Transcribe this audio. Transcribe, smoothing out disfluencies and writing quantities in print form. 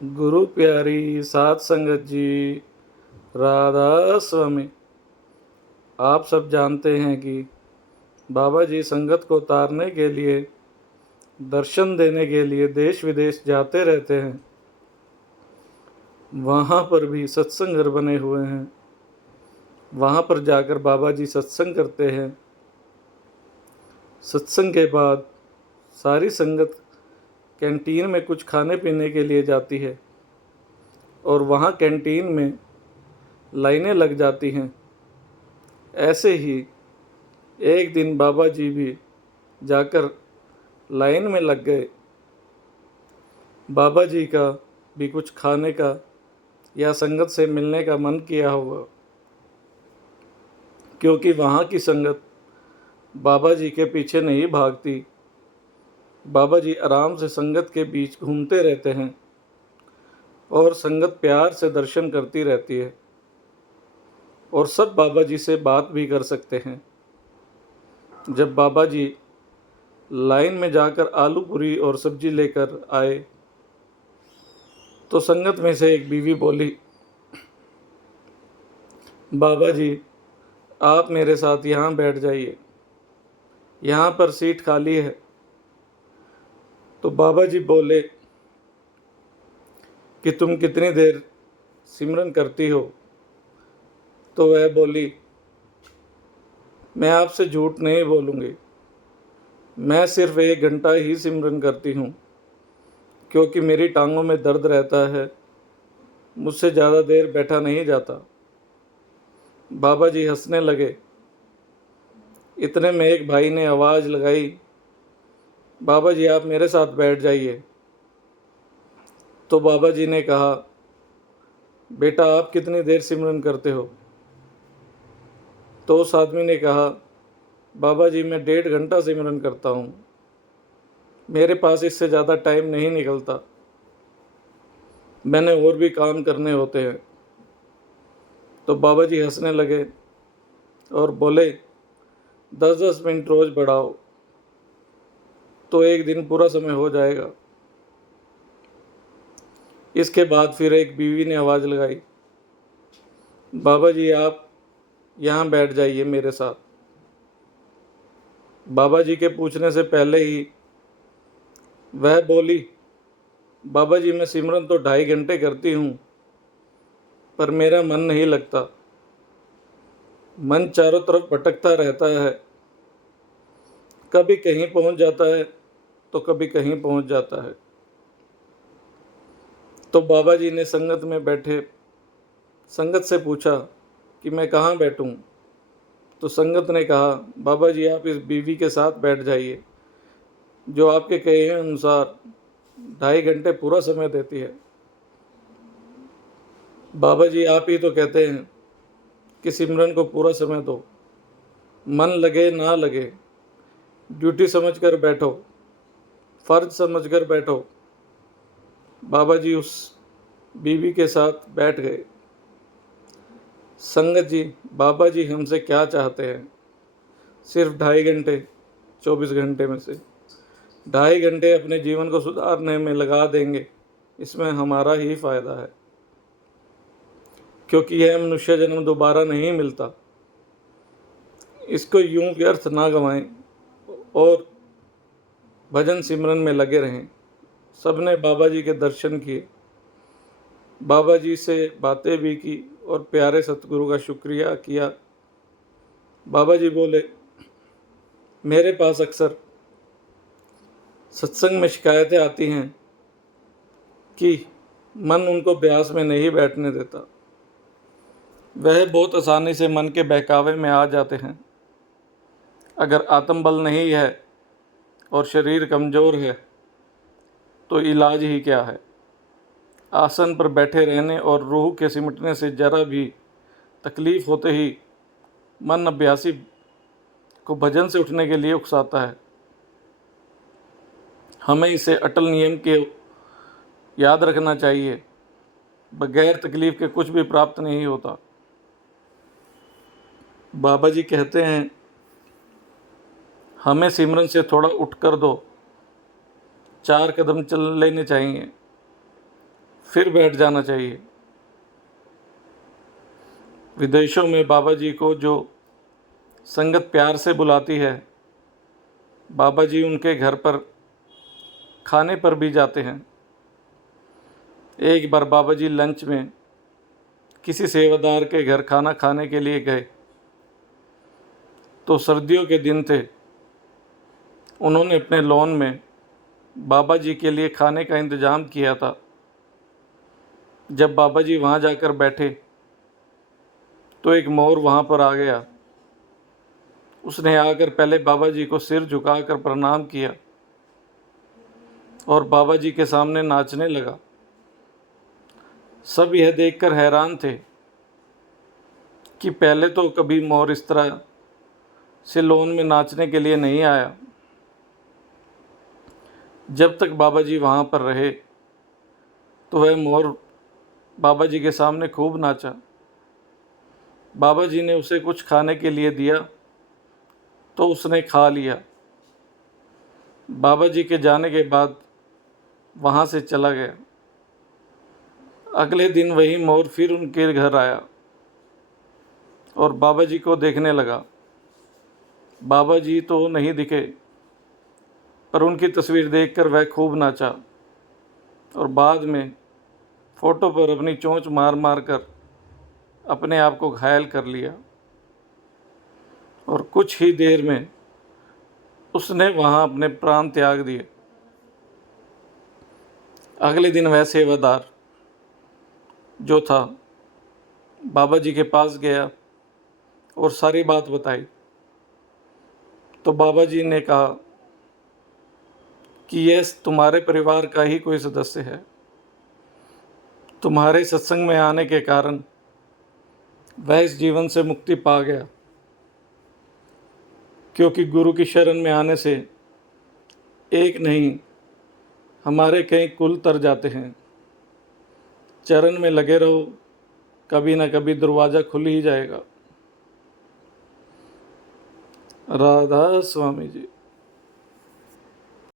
गुरु प्यारी साध संगत जी, राधा स्वामी। आप सब जानते हैं कि बाबा जी संगत को तारने के लिए, दर्शन देने के लिए देश विदेश जाते रहते हैं। वहाँ पर भी सत्संग घर बने हुए हैं। वहाँ पर जाकर बाबा जी सत्संग करते हैं। सत्संग के बाद सारी संगत कैंटीन में कुछ खाने पीने के लिए जाती है और वहाँ कैंटीन में लाइनें लग जाती हैं। ऐसे ही एक दिन बाबा जी भी जाकर लाइन में लग गए। बाबा जी का भी कुछ खाने का या संगत से मिलने का मन किया होगा, क्योंकि वहाँ की संगत बाबा जी के पीछे नहीं भागती। बाबा जी आराम से संगत के बीच घूमते रहते हैं और संगत प्यार से दर्शन करती रहती है और सब बाबा जी से बात भी कर सकते हैं। जब बाबा जी लाइन में जाकर आलू पूरी और सब्जी लेकर आए तो संगत में से एक बीवी बोली, बाबा जी आप मेरे साथ यहाँ बैठ जाइए, यहाँ पर सीट खाली है। तो बाबा जी बोले कि तुम कितनी देर सिमरन करती हो? तो वह बोली, मैं आपसे झूठ नहीं बोलूँगी, मैं सिर्फ 1 घंटा ही सिमरन करती हूँ, क्योंकि मेरी टांगों में दर्द रहता है, मुझसे ज़्यादा देर बैठा नहीं जाता। बाबा जी हंसने लगे। इतने में एक भाई ने आवाज़ लगाई, बाबा जी आप मेरे साथ बैठ जाइए। तो बाबा जी ने कहा, बेटा आप कितनी देर सिमरन करते हो? तो उस आदमी ने कहा, बाबा जी मैं 1.5 घंटा सिमरन करता हूँ, मेरे पास इससे ज़्यादा टाइम नहीं निकलता, मैंने और भी काम करने होते हैं। तो बाबा जी हंसने लगे और बोले, 10-10 मिनट रोज़ बढ़ाओ तो एक दिन पूरा समय हो जाएगा। इसके बाद फिर एक बीवी ने आवाज़ लगाई, बाबा जी आप यहाँ बैठ जाइए मेरे साथ। बाबा जी के पूछने से पहले ही वह बोली, बाबा जी मैं सिमरन तो 2.5 घंटे करती हूँ, पर मेरा मन नहीं लगता, मन चारों तरफ भटकता रहता है, कभी कहीं पहुँच जाता है तो कभी कहीं पहुँच जाता है। तो बाबा जी ने संगत में बैठे संगत से पूछा कि मैं कहाँ बैठूं? तो संगत ने कहा, बाबा जी आप इस बीवी के साथ बैठ जाइए, जो आपके कहे अनुसार 2.5 घंटे पूरा समय देती है। बाबा जी आप ही तो कहते हैं कि सिमरन को पूरा समय दो, मन लगे ना लगे, ड्यूटी समझकर बैठो, फ़र्ज समझकर बैठो। बाबा जी उस बीवी के साथ बैठ गए। संगत जी, बाबा जी हमसे क्या चाहते हैं? सिर्फ 2.5 घंटे, 24 घंटे में से 2.5 घंटे अपने जीवन को सुधारने में लगा देंगे, इसमें हमारा ही फ़ायदा है, क्योंकि यह मनुष्य जन्म दोबारा नहीं मिलता। इसको यूं व्यर्थ ना गंवाएं और भजन सिमरन में लगे रहें। सबने बाबा जी के दर्शन किए, बाबा जी से बातें भी की और प्यारे सतगुरु का शुक्रिया किया। बाबा जी बोले, मेरे पास अक्सर सत्संग में शिकायतें आती हैं कि मन उनको ब्यास में नहीं बैठने देता, वह बहुत आसानी से मन के बहकावे में आ जाते हैं। अगर आत्मबल नहीं है और शरीर कमज़ोर है तो इलाज ही क्या है? आसन पर बैठे रहने और रूह के सिमटने से जरा भी तकलीफ़ होते ही मन अभ्यासी को भजन से उठने के लिए उकसाता है। हमें इसे अटल नियम के याद रखना चाहिए, बगैर तकलीफ़ के कुछ भी प्राप्त नहीं होता। बाबा जी कहते हैं, हमें सिमरन से थोड़ा उठ कर दो, 4 कदम चल लेने चाहिए, फिर बैठ जाना चाहिए। विदेशों में बाबा जी को जो संगत प्यार से बुलाती है, बाबा जी उनके घर पर खाने पर भी जाते हैं। एक बार बाबा जी लंच में किसी सेवादार के घर खाना खाने के लिए गए, तो सर्दियों के दिन थे। उन्होंने अपने लॉन में बाबा जी के लिए खाने का इंतज़ाम किया था। जब बाबा जी वहाँ जाकर बैठे तो एक मोर वहाँ पर आ गया। उसने आकर पहले बाबा जी को सिर झुकाकर प्रणाम किया और बाबा जी के सामने नाचने लगा। सब यह देखकर हैरान थे कि पहले तो कभी मोर इस तरह से लॉन में नाचने के लिए नहीं आया। जब तक बाबा जी वहाँ पर रहे तो वह मोर बाबा जी के सामने खूब नाचा। बाबा जी ने उसे कुछ खाने के लिए दिया तो उसने खा लिया। बाबा जी के जाने के बाद वहाँ से चला गया। अगले दिन वही मोर फिर उनके घर आया और बाबा जी को देखने लगा। बाबा जी तो नहीं दिखे, पर उनकी तस्वीर देखकर वह खूब नाचा और बाद में फ़ोटो पर अपनी चोंच मार मार कर अपने आप को घायल कर लिया। और कुछ ही देर में उसने वहाँ अपने प्राण त्याग दिए। अगले दिन वह सेवादार जो था बाबा जी के पास गया और सारी बात बताई। तो बाबा जी ने कहा कि यह तुम्हारे परिवार का ही कोई सदस्य है। तुम्हारे सत्संग में आने के कारण वह इस जीवन से मुक्ति पा गया, क्योंकि गुरु की शरण में आने से एक नहीं हमारे कई कुल तर जाते हैं। चरण में लगे रहो, कभी ना कभी दरवाज़ा खुल ही जाएगा। राधा स्वामी जी।